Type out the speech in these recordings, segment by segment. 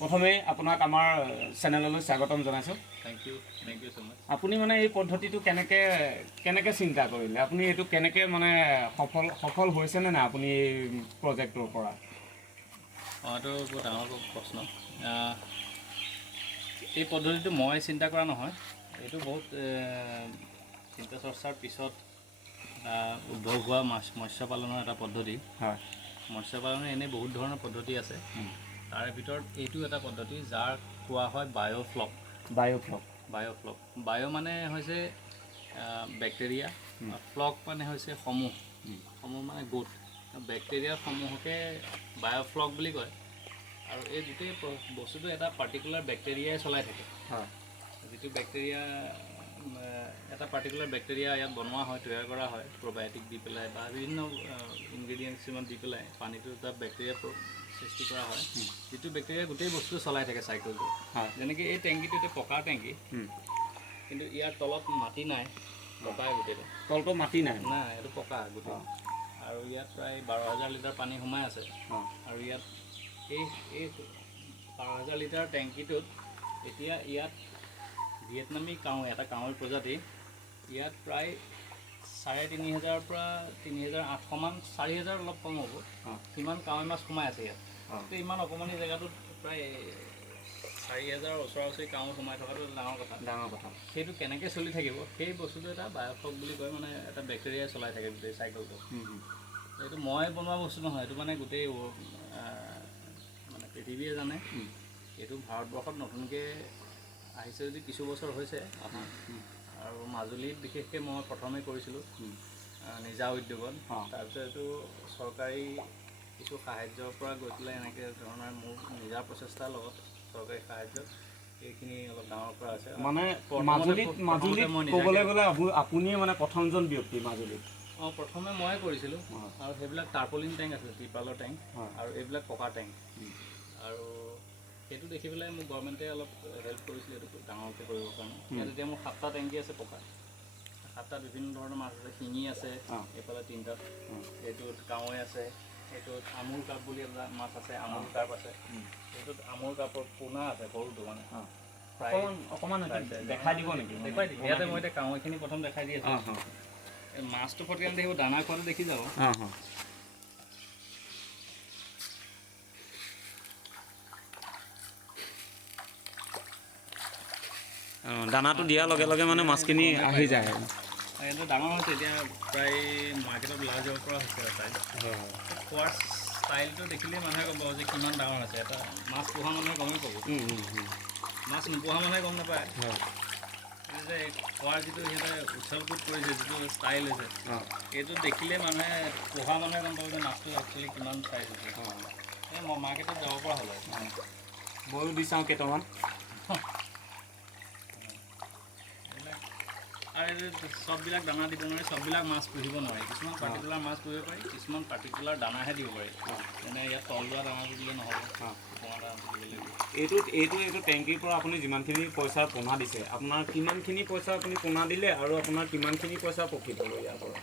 প্ৰথমে আপোনাক আমাৰ চেনেললৈ স্বাগতম জনাইছোঁ। থেংক ইউ ছ' মাছ। আপুনি মানে এই পদ্ধতিটো কেনেকৈ চিন্তা কৰিলে, আপুনি এইটো কেনেকৈ মানে সফল হৈছেনে নাই আপুনি এই প্ৰজেক্টটোৰ পৰা? এইটো বহুত ডাঙৰ প্ৰশ্ন। এই পদ্ধতিটো মই চিন্তা কৰা নহয়, এইটো বহুত চিন্তা চৰ্চাৰ পিছত উদ্ভৱ হোৱা মৎস্য পালনৰ এটা পদ্ধতি। হয়, মৎস্য পালনৰ এনেই বহুত ধৰণৰ পদ্ধতি আছে, তাৰে ভিতৰত এইটো এটা পদ্ধতি যাৰ কোৱা হয় বায়'ফ্লক। বায়' মানে হৈছে বেক্টেৰিয়া, ফ্লক মানে হৈছে সমূহ মানে গোট। বেক্টেৰিয়াৰ সমূহকে বায়'ফ্লক বুলি কয়। আৰু এই গোটেই বস্তুটো এটা পাৰ্টিকুলাৰ বেক্টেৰিয়াই চলাই থাকে। যিটো বেক্টেৰিয়া এটা পাৰ্টিকুলাৰ বেক্টেৰিয়া ইয়াত বনোৱা হয়, তৈয়াৰ কৰা হয় প্ৰ'বায়'টিক দি পেলাই বা বিভিন্ন ইনগ্ৰেডিয়েণ্টছ কিছুমান দি পেলাই পানীটো এটা বেক্টেৰিয়া সৃষ্টি কৰা হয়, যিটো বেক্টেৰিয়া গোটেই বস্তুটো চলাই থাকে চাইকেলটো। যেনেকৈ এই টেংকিটো এতিয়া পকাৰ টেংকি, কিন্তু ইয়াৰ তলত মাটি নাই, পকাই গোটেইটো। তলটো মাটি নাই? নাই, এইটো পকা গোটেই। আৰু ইয়াত প্ৰায় 12,000 লিটাৰ পানী সোমাই আছে। আৰু ইয়াত এই 12,000 লিটাৰ টেংকিটোত এতিয়া ইয়াত ভিয়েটনামী কাৱৈ, এটা কাৱৈ প্ৰজাতি, ইয়াত প্ৰায় 3,500 পৰা 3,800 মান, 4,000 অলপ কম হ'ব, সিমান কাৱৈ মাছ সোমাই আছে ইয়াত। ইমান অকণমানি জেগাটোত প্ৰায় 4,000 ওচৰা ওচৰি কাৱৈ সোমাই থকাটো ডাঙৰ কথা। সেইটো কেনেকৈ চলি থাকিব, সেই বস্তুটো এটা বায়'ফ্লক বুলি কয়, মানে এটা বেক্টেৰিয়াই চলাই থাকে গোটেই চাইকেলটো। এইটো মই বনোৱা বস্তু নহয়, এইটো মানে গোটেই মানে পৃথিৱীয়ে জানে। এইটো ভাৰতবৰ্ষত নতুনকৈ আহিছে যদি কিছু বছৰ হৈছে আৰু মাজুলীত বিশেষকৈ মই প্ৰথমে কৰিছিলোঁ নিজা উদ্যোগত। তাৰপিছত এইটো চৰকাৰী কিছু সাহায্যৰ পৰা গৈ পেলাই এনেকৈ ধৰণৰ মোৰ নিজা প্ৰচেষ্টাৰ লগত চৰকাৰী সাহায্যত এইখিনি অলপ ডাঙৰ কৰা হৈছে। মানে মাজুলীত ক'বলৈ গ'লে আপুনিয়ে মানে প্ৰথমজন ব্যক্তি মাজুলীত? প্ৰথমে ময়ে কৰিছিলোঁ। আৰু সেইবিলাক টাৰ্পলিন টেংক আছে, ত্ৰিপালৰ টেংক, আৰু এইবিলাক পকা টেংক। আৰু সেইটো দেখি পেলাই মোক গভৰ্ণমেণ্টে অলপ হেল্প কৰিছিলে এইটো ডাঙৰকৈ কৰিবৰ কাৰণে। ইয়াত এতিয়া মোৰ 7টা টেংকি আছে পকা, 7টাত বিভিন্ন ধৰণৰ মাছ আছে। শিঙি আছে এইফালে 3টাত, এইটোত কাৱৈ আছে, এইটোত আমুল কাপ বুলি এটা মাছ আছে, আমুল কাপ আছে, এইটোত আমুল কাপৰ পোনা আছে সৰুটো, মানে অকণমান দেখাই দিব নেকি? দেখুৱাই দিম। ইয়াতে মই এতিয়া কাৱৈখিনি প্ৰথম দেখাই দি আছোঁ। এই মাছটো ফটকৈ দেখিব, দানা খোৱাটো দেখি যাব। দানাটো দিয়াৰ লগে লগে মানে মাছখিনি আহি যায়। এইটো ডাঙৰ হৈছে এতিয়া, প্ৰায় মাৰ্কেটত লাজ হ'ব পৰা হৈছে চাইজ। খোৱাৰ ষ্টাইলটো দেখিলেই মানুহে গম পাব যে কিমান ডাঙৰ হৈছে। এটা মাছ পোহা মানুহে গমেই পাব, মাছ নোপোহা মানুহে গম নাপায়। এই যে খোৱাৰ যিটো সিহঁতে উছল কুট কৰিছে, যিটো ষ্টাইল হৈছে, এইটো দেখিলে মানুহে পোহা মানুহে গম পাব যে মাছটো একচুৱেলি কিমান চাইজ হৈছে। এই মাৰ্কেটত যাব পৰা হ'লে ময়ো দি চাওঁ কেইটামান। আৰু চববিলাক দানা দিব নোৱাৰি, চববিলাক মাছ পুহিব নোৱাৰি। কিছুমান পাৰ্টিকুলাৰ মাছ পুহিব পাৰি, কিছুমান পাৰ্টিকুলাৰ দানাহে দিব পাৰি। যেনে ইয়াত তল যোৱা দানাটো দিলে নহ'ব, পোনা দানাটো দিব লাগিব। এইটো টেংকিৰ পৰা আপুনি যিমানখিনি পইচাৰ পোনা দিছে, আপোনাৰ কিমানখিনি পইচা আপুনি পোনা দিলে আৰু আপোনাৰ কিমানখিনি পইচা প্ৰফিট হ'ল ইয়াৰ পৰা?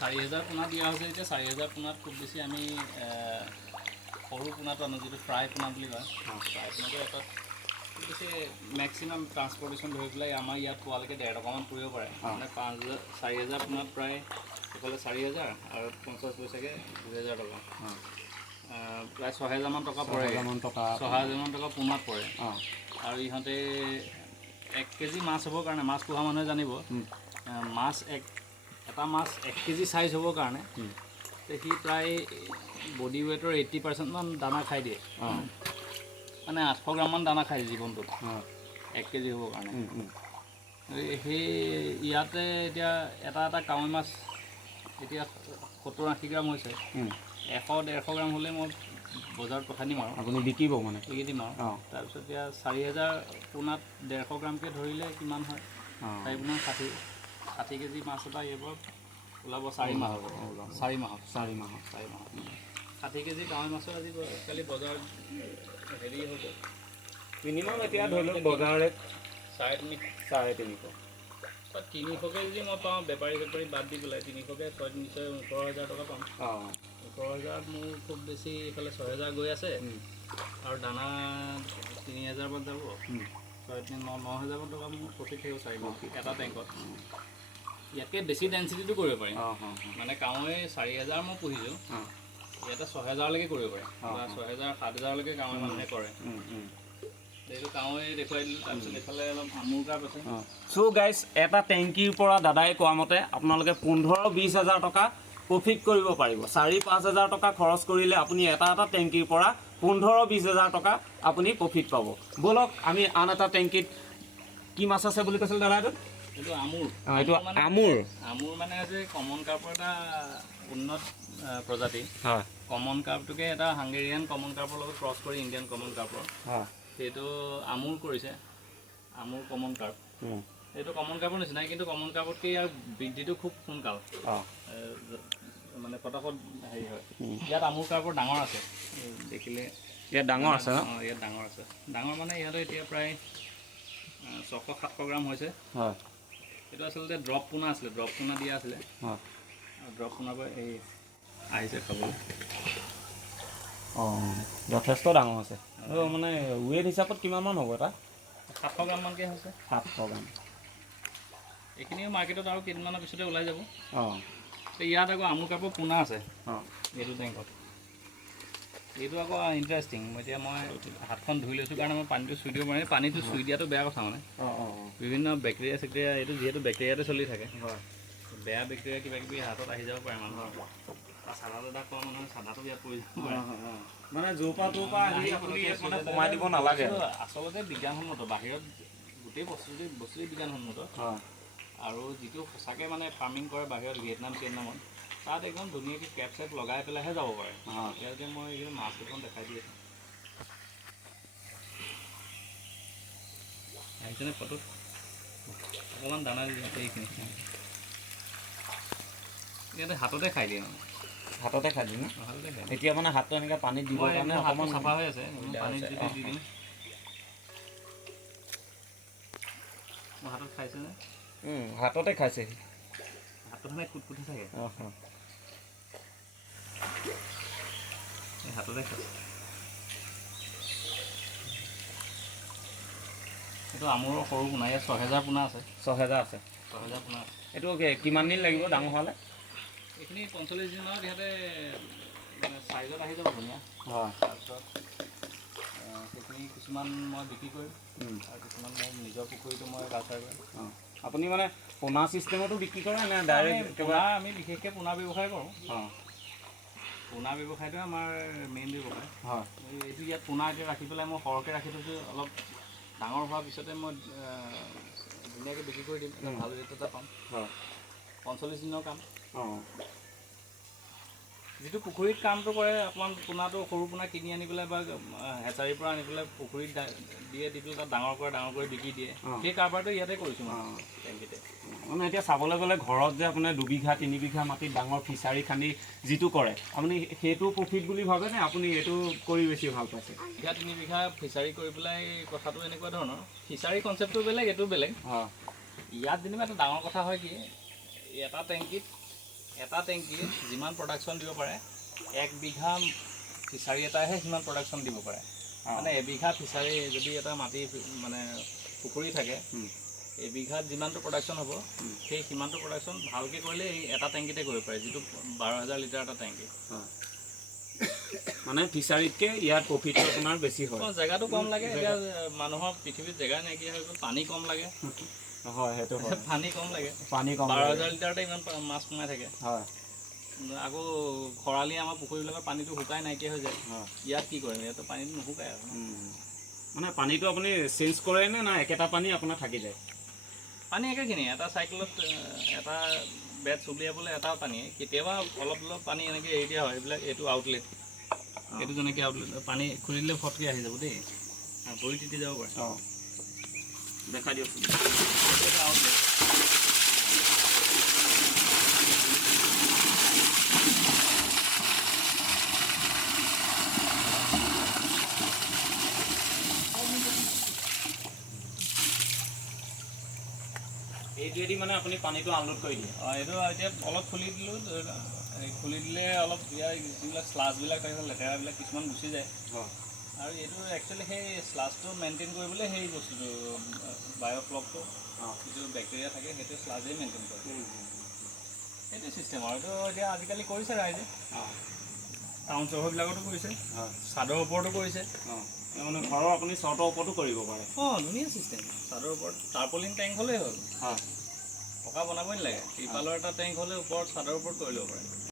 4,000 পোনা দিয়া হৈছে। এতিয়া 4,000 পোনাত খুব বেছি আমি সৰু পোনাটো আনো, যিটো ফ্ৰাই পোনা বুলি কয়। ফ্ৰাই পোনাটো এটাত খুব বেছি মেক্সিমাম ট্ৰান্সপৰ্টেশ্যন ধৰি পেলাই আমাৰ ইয়াত পোৱালৈকে 1.5 টকামান পৰিব পাৰে। মানে 4,000 পোনাত প্ৰায় এইফালে 4,000 আৰু 50 পইচাকৈ 2,000 টকা, প্ৰায় 6,000 মান টকা পৰে। 6,000 মান টকা পোনাত পৰে। আৰু ইহঁতে 1 কেজি মাছ হ'বৰ কাৰণে, মাছ পোহা মানুহে জানিব, এটা মাছ 1 কেজি চাইজ হ'বৰ কাৰণে সি প্ৰায় বডি ৱেইটৰ 80% মান দানা খাই দিয়ে। মানে 800 গ্ৰামমান দানা খায় জীৱনটোত 1 কেজি হ'বৰ কাৰণে। সেই ইয়াতে এতিয়া এটা কাৱৈ মাছ এতিয়া 70-80 গ্ৰাম হৈছে। 100-150 গ্ৰাম হ'লে মই বজাৰত পঠাই দিম আৰু আপুনি বিকিব মানে? বিকি দিম আৰু। তাৰপিছত এতিয়া 4,000 পোনাত 150 গ্ৰামকৈ ধৰিলে কিমান হয়? 4 পোনা 60 কেজি মাছ এটা ইয়াৰ পৰা ওলাব 4 মাহ হ'ব। 4 মাহত 60 কেজি কাৱৈ মাছৰ আজিকালি বজাৰত হেৰি হ'ব মিনিমাম এতিয়া ধৰি লওক বজাৰ ৰেট 350। 300কৈ যদি মই পাওঁ, বেপাৰী বাদ দি পেলাই 300কৈ 19,000 টকা পাম। 19,000 মোৰ খুব বেছি এইফালে 6,000 গৈ আছে। আৰু দানা 3000 বাদ যাব 9,000 টকা মোৰ প্ৰফিট থাকিব 4 মাহ এটা টেংকত ইয়াতকৈ বেছি ডেঞ্চিটিটো কৰিব পাৰিম মানে কাৱৈ 4000 মই পুহিছোঁ ইয়াতে 6000লৈকে কৰিব পাৰে বা 6000 7000লৈকে কাৱৈ মানুহে কৰে এইটো কাৱৈ দেখুৱাই দিলোঁ তাৰপিছত এইফালে অলপ আমুৰ কাপ আছে চ' গাইজ এটা টেংকিৰ পৰা দাদাই কোৱা মতে আপোনালোকে 15-20 হাজাৰ টকা প্ৰফিট কৰিব পাৰিব 4-5 হাজাৰ টকা খৰচ কৰিলে আপুনি এটা টেংকিৰ পৰা 15-20 হাজাৰ টকা আপুনি প্ৰফিট পাব বলক আমি আন এটা টেংকিত কি মাছ আছে বুলি কৈছিল দাদা এইটো আমুৰ এইটো আমুৰ আমুৰ মানে হৈছে কমন কাৰ্পৰ এটা উন্নত প্ৰজাতি হয় কমন কাৰ্পটোকে এটা হাংগেৰিয়ান কমন কাৰ্পৰ লগত ক্ৰছ কৰি ইণ্ডিয়ান কমন কাৰ্পৰ হয় সেইটো আমুৰ কৰিছে আমুৰ কমন কাৰ্প এইটো কমন কাৰ্পৰ নিচিনাই কিন্তু কমন কাৰ্পতকৈ ইয়াৰ বৃদ্ধিটো খুব সোনকাল মানে পটাপট হেৰি হয় ইয়াত আমুৰ কাৰ্পৰ ডাঙৰ আছে দেখিলে ইয়াত ডাঙৰ আছে ইয়াত ডাঙৰ আছে ডাঙৰ মানে ইয়াতে এতিয়া প্ৰায় 600-700 গ্ৰাম হৈছে হয় এইটো আচলতে ড্ৰপ পোনা আছিলে ড্ৰপ পোনা দিয়া আছিলে হয় ড্ৰপ পোনাৰ পৰা এই আহিছে খাবলৈ যথেষ্ট ডাঙৰ আছে মানে ৱেট হিচাপত কিমানমান হ'ব এটা 700 গ্ৰাম মানকৈ হৈছে 700 গ্ৰাম এইখিনিও মাৰ্কেটত আৰু কেইদিনমানৰ পিছতে ওলাই যাব ইয়াত আকৌ আমুৰ কাৰ্পৰ পোনা আছে এইটো টেংকত এইটো আকৌ ইণ্টাৰেষ্টিং এতিয়া মই হাতখন ধুই লৈছোঁ কাৰণে মই পানীটো চুই দিব পাৰিম পানীটো চুই দিয়াটো বেয়া কথা মানে বিভিন্ন বেক্টেৰিয়া চেক্টেৰিয়া এইটো যিহেতু বেক্টেৰিয়াতে চলি থাকে বেয়া বেক্টেৰিয়া কিবা কিবি হাতত আহি যাব পাৰে মানুহৰ চাদা তাদা খোৱা মানুহে চাদাটো ইয়াত পৰি যাব পাৰে মানে জোপা তোপা আহি আপুনি মানে কমাই দিব নালাগে আচলতে বিজ্ঞানসন্মত বাহিৰত গোটেই বস্তুটোৱেই বিজ্ঞানসন্মত আৰু যিটো সঁচাকৈ মানে ফাৰ্মিং কৰে বাহিৰত ভিয়েটনামত তাত একদম ধুনীয়াকৈ কেপ চেপ লগাই পেলাইহে যাব পাৰে ইয়াতে মই এইখিনি মাছ কেইখন দেখাই দি আছোঁ আহিছেনে ফটোত অকণমান দানা দি এইখিনি ইয়াতে হাততে খাই দিয়ে মানে হাততে খাই দিম হাততে খাই এতিয়া মানে হাতটো এনেকৈ পানীত দিবৰ কাৰণে অকণমান চাফা হৈ আছে পানীত যদি দি দিম মই হাতত খাইছেনে হাততে খাইছে হাতত মানে কুটকুটি থাকে হাততে খাইছে এইটো আমুৰৰ সৰু পোনা ইয়াত 6000 পোনা আছে 6000 আছে 6000 পোনা আছে এইটো কিমান দিন লাগিব ডাঙৰ হ'লে এইখিনি 45 দিনত ইহঁতে মানে চাইজত আহি যাব ধুনীয়া হয় তাৰপিছত সেইখিনি কিছুমান মই বিক্ৰী কৰিম আৰু কিছুমান মই নিজৰ পুখুৰীটো মই কালচাৰ কৰিম আপুনি মানে পোনা চিষ্টেমতো বিক্ৰী কৰে নে ডাইৰেক্ট পোনা আমি বিশেষকৈ পোনা ব্যৱসায় কৰোঁ পোনা ব্যৱসায়টোৱে আমাৰ মেইন ব্যৱসায় হয় এইটো ইয়াত পোনা এতিয়া ৰাখি পেলাই মই সৰহকৈ ৰাখি থৈছোঁ অলপ ডাঙৰ হোৱাৰ পিছতে মই ধুনীয়াকৈ বিক্ৰী কৰি দিম ভাল ৰেট এটা পাম হয় 45 দিনৰ কাম যিটো পুখুৰীত কামটো কৰে অকণমান পোনাটো সৰু পোনা কিনি আনি পেলাই বা হেচাৰীৰ পৰা আনি পেলাই পুখুৰীত দিয়ে দি পেলাই তাত ডাঙৰ কৰি বিক্ৰী দিয়ে সেই কাৰবাৰটো ইয়াতে কৰিছোঁ টেংকিতে মানে এতিয়া চাবলৈ গ'লে ঘৰত যে আপোনাৰ 2 বিঘা 3 বিঘা মাটিত ডাঙৰ ফিচাৰী খান্দি যিটো কৰে আপুনি সেইটো প্ৰফিট বুলি ভাবেনে আপুনি এইটো কৰি বেছি ভাল পাইছে বিঘা 3 বিঘা ফিচাৰী কৰি পেলাই কথাটো এনেকুৱা ধৰণৰ ফিচাৰী কনচেপ্টটো বেলেগ এইটো বেলেগ ইয়াত যেনিবা এটা ডাঙৰ কথা হয় কি এটা টেংকি যিমান প্ৰডাকশ্যন দিব পাৰে 1 বিঘা ফিচাৰী এটাইহে সিমান প্ৰডাকশ্যন দিব পাৰে মানে এবিঘা ফিচাৰী যদি এটা মাটি মানে পুখুৰী থাকে এবিঘাত যিমানটো প্ৰডাকশ্যন হ'ব সেই সিমানটো প্ৰডাকশ্যন ভালকৈ কৰিলে এই এটা টেংকিতে কৰিব পাৰে যিটো 12000 লিটাৰ এটা টেংকি মানে ফিচাৰীতকৈ ইয়াত প্ৰফিটটো আপোনাৰ বেছি হয় জেগাটো কম লাগে এতিয়া মানুহৰ পৃথিৱীত জেগা নাইকিয়া হৈ গ'ল পানী কম লাগে হয় সেইটো পানী কম লাগে 12000 লিটাৰতে ইমান মাছ সোমাই থাকে হয় আকৌ খৰালি আমাৰ পুখুৰীবিলাকৰ পানীটো শুকাই নাইকিয়া হৈ যায় ইয়াত কি কৰিম ইয়াতো পানীটো নুশুকায় আৰু মানে পানীটো আপুনি চেঞ্জ কৰে নে না একেটা পানী আপোনাৰ থাকি যায় পানী একেখিনি এটা চাইকেলত এটা বেটছ উলিয়াবলৈ এটা পানী কেতিয়াবা অলপ পানী এনেকৈ এৰি দিয়া হয় এইবিলাক এইটো আউটলেট এইটো যেনেকৈ আউটলেট পানী খুলি দিলে ফটকৈ আহি যাব দেই ভৰি তিতি যাব পাৰে দেখাই দিয়ক এটা আউটলেট এইটোৱেদি মানে আপুনি পানীটো আনলোড কৰি দিয়ে এইটো এতিয়া অলপ খুলি দিলোঁ খুলি দিলে অলপ ইয়াৰ যিবিলাক স্লাছবিলাক থাকে লেতেৰাবিলাক কিছুমান গুচি যায় আৰু এইটো একচুৱেলি সেই স্লাছটো মেইনটেইন কৰিবলৈ সেই বস্তুটো বায়'ফ্লকটো যিটো বেক্টেৰিয়া থাকে সেইটো স্লাজেই মেইনটেইন কৰে সেইটোৱে ছিষ্টেম আৰু এইটো এতিয়া আজিকালি কৰিছে ৰাইজে টাউন চহৰবিলাকতো কৰিছে চাদৰ ওপৰতো কৰিছে মানে ঘৰৰ আপুনি চৰ্টৰ ওপৰতো কৰিব পাৰে ধুনীয়া ছিষ্টেম চাদৰ ওপৰত টাৰ্পলিন টেংক হ'লেই হ'ল পকা বনাবই নালাগে ত্ৰিপালৰ এটা টেংক হ'লে ওপৰত চাদৰ ওপৰত কৰি ল'ব পাৰে